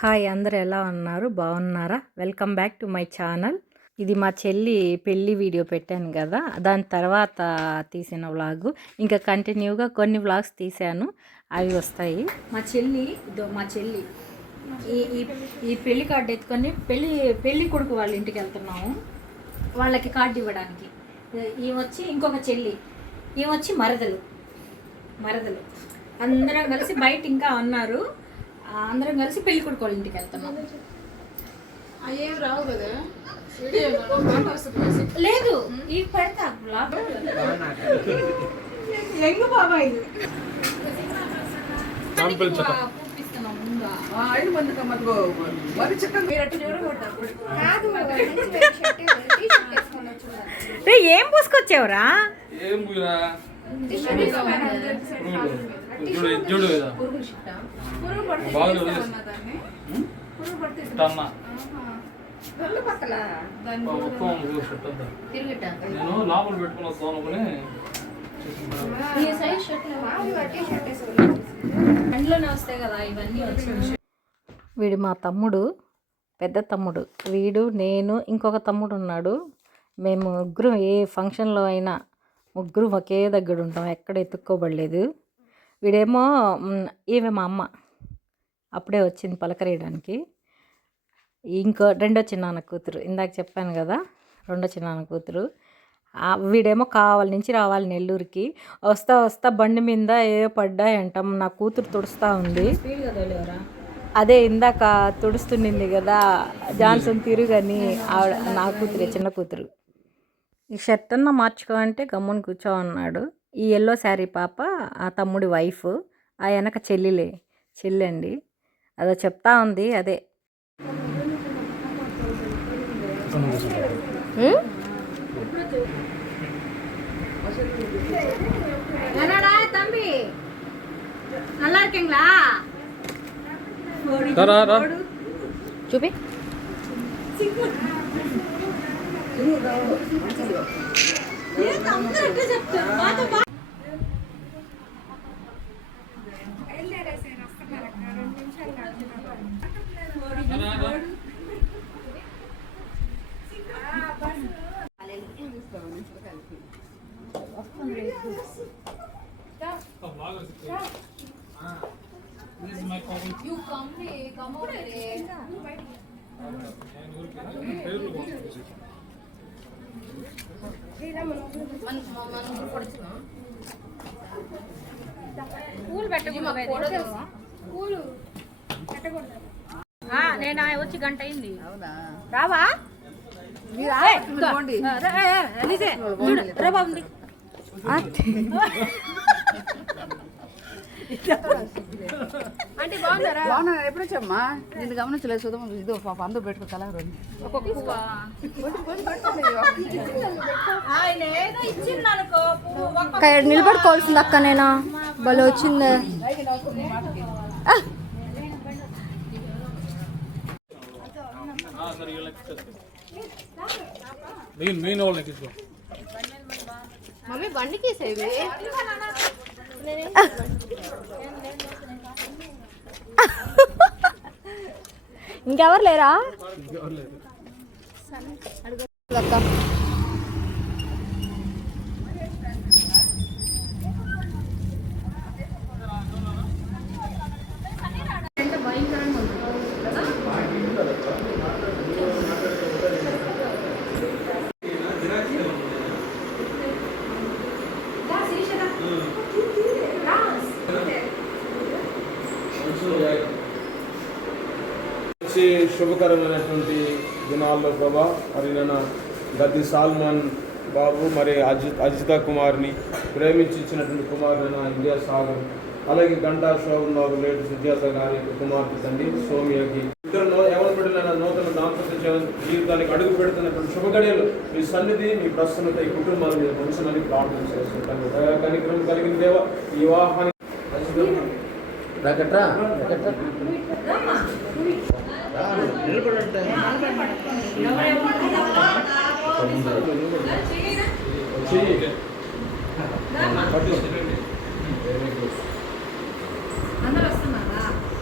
Hi, అందరూ ఎలా ఉన్నారు? బాగున్నారా? Welcome back to my channel. ఇది మా చెల్లి పెళ్లి వీడియో పెట్టాను కదా, దాని తర్వాత తీసిన వ్లాగు. ఇంకా కంటిన్యూగా కొన్ని వ్లాగ్స్ తీశాను, అవి వస్తాయి. మా చెల్లి ఈ ఈ ఈ పెళ్లి కార్డు ఎత్తుకొని పెళ్లి కొడుకు వాళ్ళ ఇంటికి వెళ్తున్నాము, వాళ్ళకి కార్డు ఇవ్వడానికి. ఈ వచ్చి ఇంకొక చెల్లి, ఈ వచ్చి మరదలు అందరం కలిసి బయట ఇంకా ఉన్నారు. అందరం కలిసి పెళ్లి కొడుకు వాళ్ళ ఇంటికి వెళ్తున్నాం. రావు కదా లేదు, ఈ పెడతా ఏం పూసుకొచ్చావురా? నేను లోపల పెట్టుకుని వస్తాను అనుకుని వస్తాయి కదా ఇవన్నీ. వీడు మా తమ్ముడు, పెద్ద తమ్ముడు. వీడు, నేను, ఇంకొక తమ్ముడు ఉన్నాడు. మేము ముగ్గురు ఏ ఫంక్షన్లో అయినా ముగ్గురు ఒకే దగ్గర ఉంటాం, ఎక్కడ ఎత్తుక్కోబడలేదు. వీడేమో ఈమె మా అమ్మ అప్పుడే వచ్చింది పలకరేయడానికి. రెండో చిన్నాన్న కూతురు, ఇందాక చెప్పాను కదా, రెండో చిన్నాన్న కూతురు. వీడేమో కావాలి నుంచి రావాలి నెల్లూరుకి. వస్తా బండి మీద ఏ పడ్డాయంట. నా కూతురు తుడుస్తూ ఉంది. అదే ఇందాక తుడుస్తుండింది కదా జాన్సన్ తిరుగని, ఆవిడ నా కూతురే, చిన్న కూతురు. ఈ షర్ట్ అన్న మార్చుకోమంటే గమ్మున కూర్చో అన్నాడు. ఈ ఎల్లో శారీ పాప ఆ తమ్ముడి వైఫ్, ఆ వెనక చెల్లండి. అదో చెప్తా ఉంది. అదే தம்பி நல்லா இருக்கீங்களா? చూపి. నేను వచ్చి గంట అయింది. రావా? అంటే బాగున్నారా? ఎప్పుడు వచ్చమ్మా? నేను గమనించలేదు. చూద్దాం, ఇదో పాప అందరూ పెట్టుకో కలర్ నిలబడుకోవాల్సింది అక్క. నేనా భలే వచ్చింది. మమ్మీ బండికి సేవి ఇంకెవరు లేరా? శుభకరమైనటువంటి దినాల్లో ప్రభా, మరి నన్న గద్ది సాల్మాన్ బాబు, మరి అజిత కుమార్ని ప్రేమించి ఇచ్చినటువంటి కుమారుడైన ఇండియా సాగర్, అలాగే గంటా శోభన్ బాబు లేటు సుజాత గారి కుమార్తె తండ్రి సోమియాకి, ఇద్దరు ఎవరి బిడ్డలైన నూతన దాంపత్య జీవితానికి అడుగు పెడుతున్నటువంటి శుభగడియలు మీ సన్నిధి, మీ ప్రసన్నత ఈ కుటుంబాల మీద ఉంచమని ప్రార్థన చేస్తుంటాను. కనికరం కలిగిన దేవ, ఈ వివాహానికి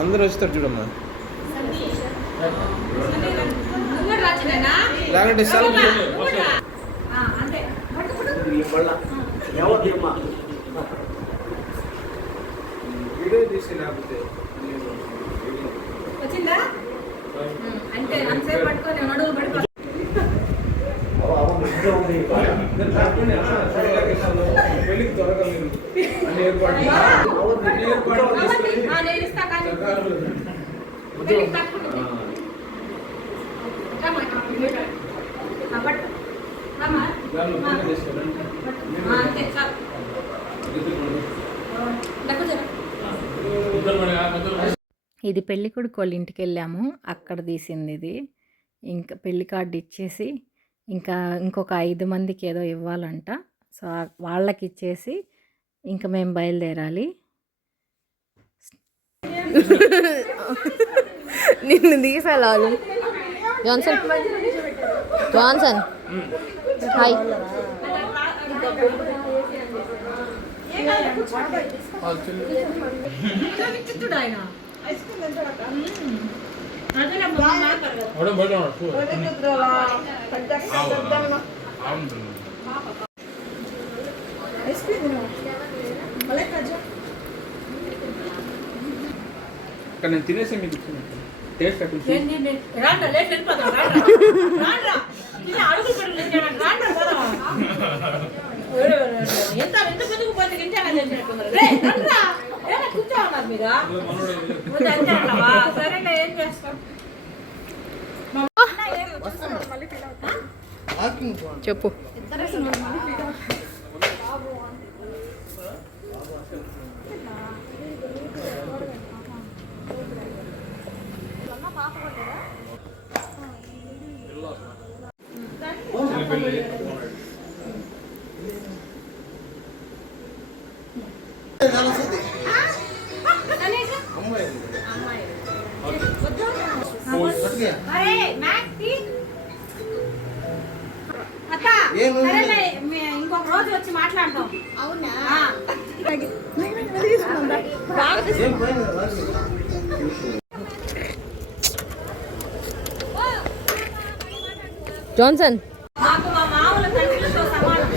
అందరూ వస్తారు చూడమ్మా. లేకుంటే సెల్ఫ్ వీడియో తీసి లేకపోతే వచ్చిందా అంటే అంతసేపు పట్టుకొని నడువు పట్టుకో పెళ్ళికి త్వరగా మీరు అన్ని ఏర్పాట్లు నేను ఇస్తా కానీ పెళ్ళికి తక్కువ అంతే చాలు ఇది పెళ్లి కొడుకు వాళ్ళ ఇంటికి వెళ్ళాము, అక్కడ తీసింది ఇది. ఇంకా పెళ్లి కార్డు ఇచ్చేసి ఇంకా ఇంకొక 5 మందికి ఏదో ఇవ్వాలంట. సో వాళ్ళకి ఇచ్చేసి ఇంకా మేము బయలుదేరాలి. నిన్ను తీసేలాలు జాన్సన్ జాన్సన్ హాయ్ ఇక్కడ నేను తినేసి మీకు ఇచ్చిన టేస్ట్ అట్లా ఎంత పెద్దకు పోతే కూర్చోన్నారు మీరు సరేలే ఏం చేస్తాం. చెప్పు ఇంకొక రోజు వచ్చి మాట్లాడతాం. అవునా జాన్సన్ మాకు మా మామూలు తండ్రితో సమానం.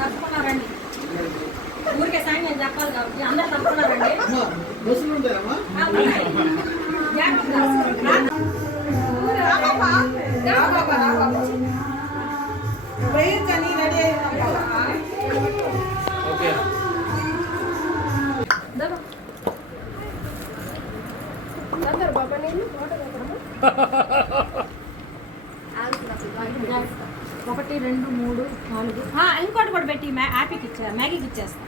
తప్పకుండా రండి, ఊరికే సాయం నేను చెప్పాలి కాబట్టి అందరూ తప్పకుండా రండి. ఒకటి 2 3 4 ఇంకోటి కూడా పెట్టి యాపీకి ఇచ్చా మ్యాగీకి ఇచ్చేస్తా.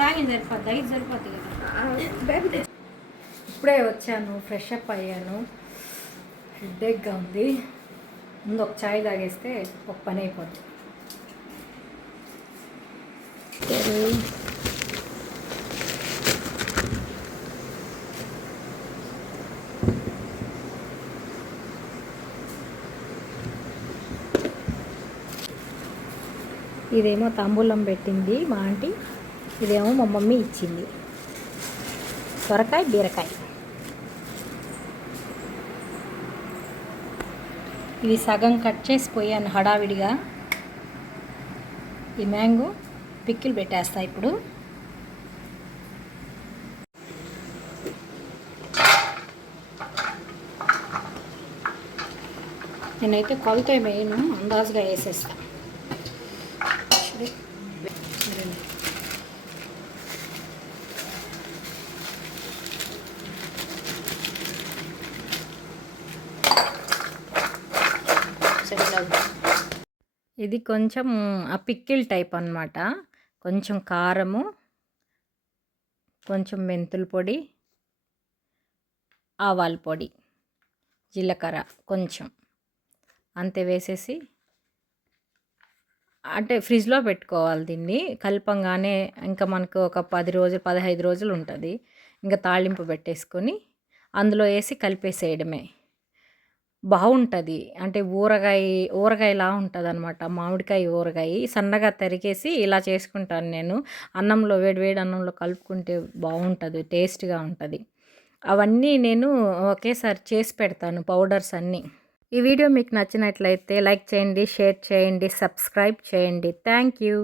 సాయం సరిపోద్ది, 5 సరిపోద్ది కదా. ఇప్పుడే వచ్చాను, ఫ్రెష్ అప్ అయ్యాను, హెడ్ఏక్గా ఉంది. ముందు ఒక చాయ్ తాగేస్తే ఒక పని అయిపోద్ది. ఇదేమో తాంబూలం పెట్టింది మా ఆంటీ, ఇదేమో మా మమ్మీ ఇచ్చింది. సొరకాయ బీరకాయ. ఇది సగం కట్ చేసి పోయాను హడావిడిగా. ఈ మ్యాంగో పిక్కిలు పెట్టేస్తా ఇప్పుడు. నేనైతే కొలత వేయను, అందాజుగా వేసేస్తా. ఇది కొంచెం ఆ పిక్కిల్ టైప్ అన్నమాట. కొంచెం కారము, కొంచెం మెంతుల పొడి, ఆవాల పొడి, జీలకర్ర కొంచెం అంతే వేసేసి అంటే ఫ్రిడ్జ్లో పెట్టుకోవాలి. దీన్ని కలపంగానే ఇంకా మనకు ఒక 10 రోజులు 15 రోజులు ఉంటుంది. ఇంకా తాళింపు పెట్టేసుకొని అందులో వేసి కలిపేసేయడమే. బాగుంటుంది. అంటే ఊరగాయలా ఉంటదనమాట. మామిడికాయ ఊరగాయ సన్నగా తరిగేసి ఇలా చేసుకుంటాను నేను. అన్నంలో వేడి వేడి అన్నంలో కలుపుకుంటే బాగుంటది. టేస్ట్‌గా ఉంటది. అవన్నీ నేను ఒకేసారి చేసి పెడతాను పౌడర్స్ అన్నీ. ఈ వీడియో మీకు నచ్చినట్లయితే లైక్ చేయండి, షేర్ చేయండి, సబ్స్క్రైబ్ చేయండి. Thank you.